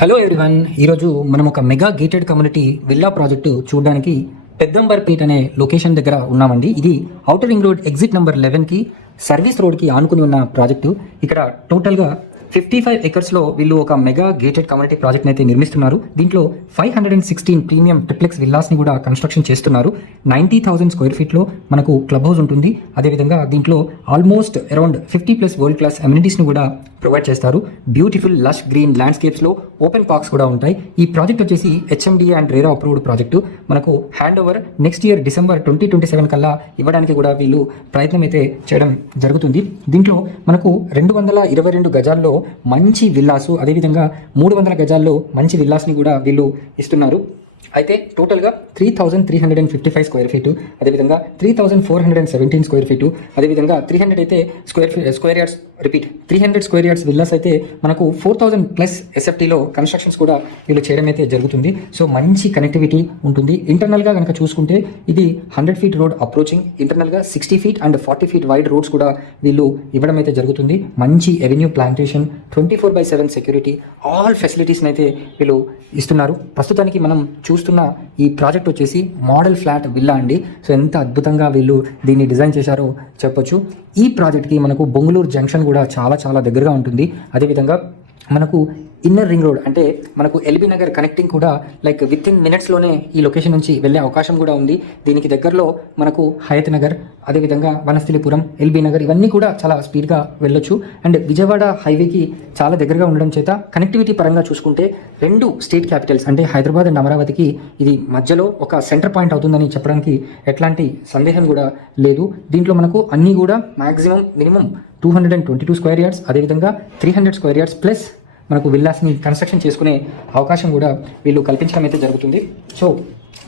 Hello everyone, ఈరోజు మనం ఒక mega gated community villa project చూడడానికి పెద్దంబర్పేట్ అనే లొకేషన్ దగ్గర ఉన్నామండి. ఇది outer ring road exit number 11కి సర్వీస్ రోడ్కి ఆనుకుని ఉన్న ప్రాజెక్టు. ఇక్కడ టోటల్గా 55 ఎకర్స్లో వీళ్ళు ఒక మెగా గేటెడ్ కమ్యూనిటీ ప్రాజెక్ట్ని అయితే నిర్మిస్తున్నారు. దీంట్లో 516 ప్రీమియం ట్రిప్లెక్స్ విల్లాస్ని కూడా కన్స్ట్రక్షన్ చేస్తున్నారు. 90,000 స్క్వేర్ ఫీట్లో మనకు క్లబ్ హౌస్ ఉంటుంది. అదేవిధంగా దీంట్లో ఆల్మోస్ట్ అరౌండ్ 50+ వరల్డ్ క్లాస్ అమ్యూనిటీస్ని కూడా ప్రొవైడ్ చేస్తారు. బ్యూటిఫుల్ లష్ గ్రీన్ ల్యాండ్స్కేప్స్లో ఓపెన్ పార్క్స్ కూడా ఉంటాయి. ఈ ప్రాజెక్ట్ వచ్చేసి HMDA and RERA approved project. మనకు hand over next year December 2027 కల్లా ఇవ్వడానికి కూడా వీళ్ళు ప్రయత్నం అయితే చేయడం జరుగుతుంది. దీంట్లో మనకు 222 గజాల్లో మంచి విల్లాసు, అదేవిధంగా 300 గజాల్లో మంచి విల్లాస్ని కూడా వీళ్ళు ఇస్తున్నారు. అయితే టోటల్గా 3,355 స్క్వేర్ ఫీటు, అదేవిధంగా 3,417 స్క్వేర్ ఫీటు, అదేవిధంగా 300 అయితే square yards 300 square yards villas అయితే మనకు 4,000+ SFTలో కన్స్ట్రక్షన్స్ కూడా వీళ్ళు చేయడం అయితే జరుగుతుంది. సో మంచి కనెక్టివిటీ ఉంటుంది. ఇంటర్నల్గా కనుక చూసుకుంటే ఇది 100 ఫీట్ రోడ్ అప్రోచింగ్, ఇంటర్నల్గా 60 feet and 40 feet wide roads కూడా వీళ్ళు ఇవ్వడం అయితే జరుగుతుంది. మంచి ఎవెన్యూ ప్లాంటేషన్, 24/7 సెక్యూరిటీ, ఆల్ ఫెసిలిటీస్ని అయితే వీళ్ళు ఇస్తున్నారు. ప్రస్తుతానికి మనం చూస్తున్న ఈ ప్రాజెక్ట్ వచ్చేసి మోడల్ ఫ్లాట్ విల్లా అండి. సో ఎంత అద్భుతంగా వీళ్ళు దీన్ని డిజైన్ చేశారో చెప్పొచ్చు. ఈ ప్రాజెక్ట్కి మనకు బొంగుళూరు జంక్షన్ కూడా చాలా దగ్గరగా ఉంటుంది. అదేవిధంగా మనకు ఇన్నర్ రింగ్ రోడ్ అంటే మనకు ఎల్బీ నగర్ కనెక్టింగ్ కూడా లైక్ విత్-ఇన్ మినిట్స్లోనే ఈ లొకేషన్ నుంచి వెళ్ళే అవకాశం కూడా ఉంది. దీనికి దగ్గరలో మనకు హయత్ నగర్, అదేవిధంగా వనస్థలిపురం, ఎల్బీ నగర్ ఇవన్నీ కూడా చాలా స్పీడ్గా వెళ్ళొచ్చు. అండ్ విజయవాడ హైవేకి చాలా దగ్గరగా ఉండడం చేత కనెక్టివిటీ పరంగా చూసుకుంటే 2 స్టేట్ క్యాపిటల్స్ అంటే హైదరాబాద్ అండ్ అమరావతికి ఇది మధ్యలో ఒక సెంటర్ పాయింట్ అవుతుందని చెప్పడానికి ఎట్లాంటి సందేహం కూడా లేదు. దీంట్లో మనకు అన్నీ కూడా మినిమం 222 స్క్వేర్ యార్డ్స్, అదేవిధంగా 300 స్క్వేర్ యార్డ్స్ ప్లస్ మనకు విల్లాస్ని కన్స్ట్రక్షన్ చేసుకునే అవకాశం కూడా వీళ్ళు కల్పించడం అయితే జరుగుతుంది. సో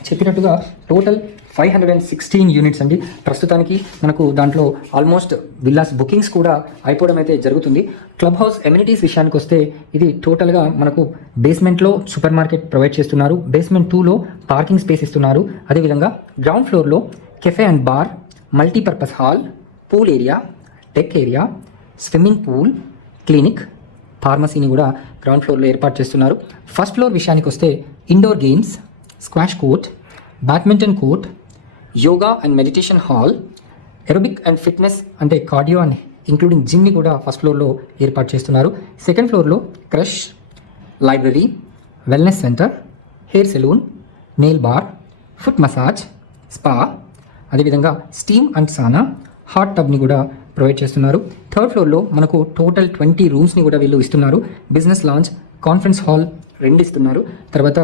చెప్పినట్టుగా టోటల్ 516 యూనిట్స్ అండి. ప్రస్తుతానికి మనకు దాంట్లో ఆల్మోస్ట్ విల్లాస్ బుకింగ్స్ కూడా అయిపోవడం అయితే జరుగుతుంది. క్లబ్ హౌస్ ఎమ్యూనిటీస్ విషయానికి వస్తే ఇది టోటల్గా మనకు బేస్మెంట్లో సూపర్ మార్కెట్ ప్రొవైడ్ చేస్తున్నారు. బేస్మెంట్ 2లో పార్కింగ్ స్పేస్ ఇస్తున్నారు. అదేవిధంగా గ్రౌండ్ ఫ్లోర్లో cafe and bar, multipurpose hall, pool area, tech area, swimming pool, clinic, ఫార్మసీని కూడా గ్రౌండ్ ఫ్లోర్లో ఏర్పాటు చేస్తున్నారు. ఫస్ట్ ఫ్లోర్ విషయానికి వస్తే indoor games, squash court, badminton court, yoga and meditation hall, aerobic and fitness అంటే కార్డియో అండ్ ఇంక్లూడింగ్ జిమ్ని కూడా ఫస్ట్ ఫ్లోర్లో ఏర్పాటు చేస్తున్నారు. సెకండ్ ఫ్లోర్లో creche, library, wellness centre, hair salon, nail bar, foot massage, spa, అదేవిధంగా స్టీమ్ అండ్ సానా, hot టబ్ని కూడా ప్రొవైడ్ చేస్తున్నారు. థర్డ్ ఫ్లోర్లో మనకు టోటల్ 20 రూమ్స్ని కూడా వీళ్ళు ఇస్తున్నారు. బిజినెస్ లాంజ్, కాన్ఫరెన్స్ హాల్ 2 ఇస్తున్నారు. తర్వాత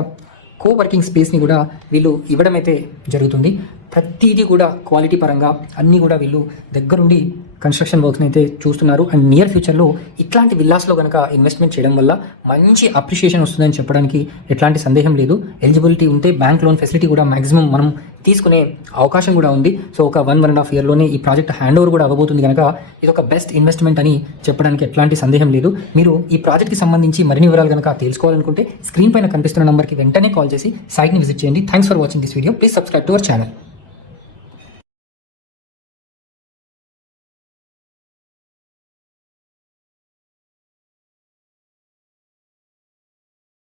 కోవర్కింగ్ స్పేస్ని కూడా వీళ్ళు ఇవ్వడం అయితే జరుగుతుంది. ప్రతిదీ కూడా క్వాలిటీ పరంగా అన్నీ కూడా వీళ్ళు దగ్గరుండి కన్స్ట్రక్షన్ వర్క్స్ని అయితే చూస్తున్నారు. అండ్ నియర్ ఫ్యూచర్లో ఇట్లాంటి విల్లాస్లో కనుక ఇన్వెస్ట్మెంట్ చేయడం వల్ల మంచి అప్రిషియేషన్ వస్తుందని చెప్పడానికి ఎట్లాంటి సందేహం లేదు. ఎలిజిబిలిటీ ఉంటే బ్యాంక్ లోన్ ఫెసిలిటీ కూడా మ్యాక్సిమం మనం తీసుకునే అవకాశం కూడా ఉంది. సో ఒక 1.5 ఇయర్లోనే ఈ ప్రాజెక్ట్ హ్యాండ్ ఓవర్ కూడా అవ్వబోతుంది కనుక ఇది ఒక బెస్ట్ ఇన్వెస్ట్మెంట్ అని చెప్పడానికి ఎట్లాంటి సందేహం లేదు. మీరు ఈ ప్రాజెక్ట్కి సంబంధించి మరిన్ని వివరాలు కనుక తెలుసుకోవాలనుకుంటే స్క్రీన్ పైన కనిపిస్తున్న నెంబర్కి వెంటనే కాల్ చేసి సైట్ని విజిట్ చేయండి. Thanks for watching this video. Please subscribe to our channel.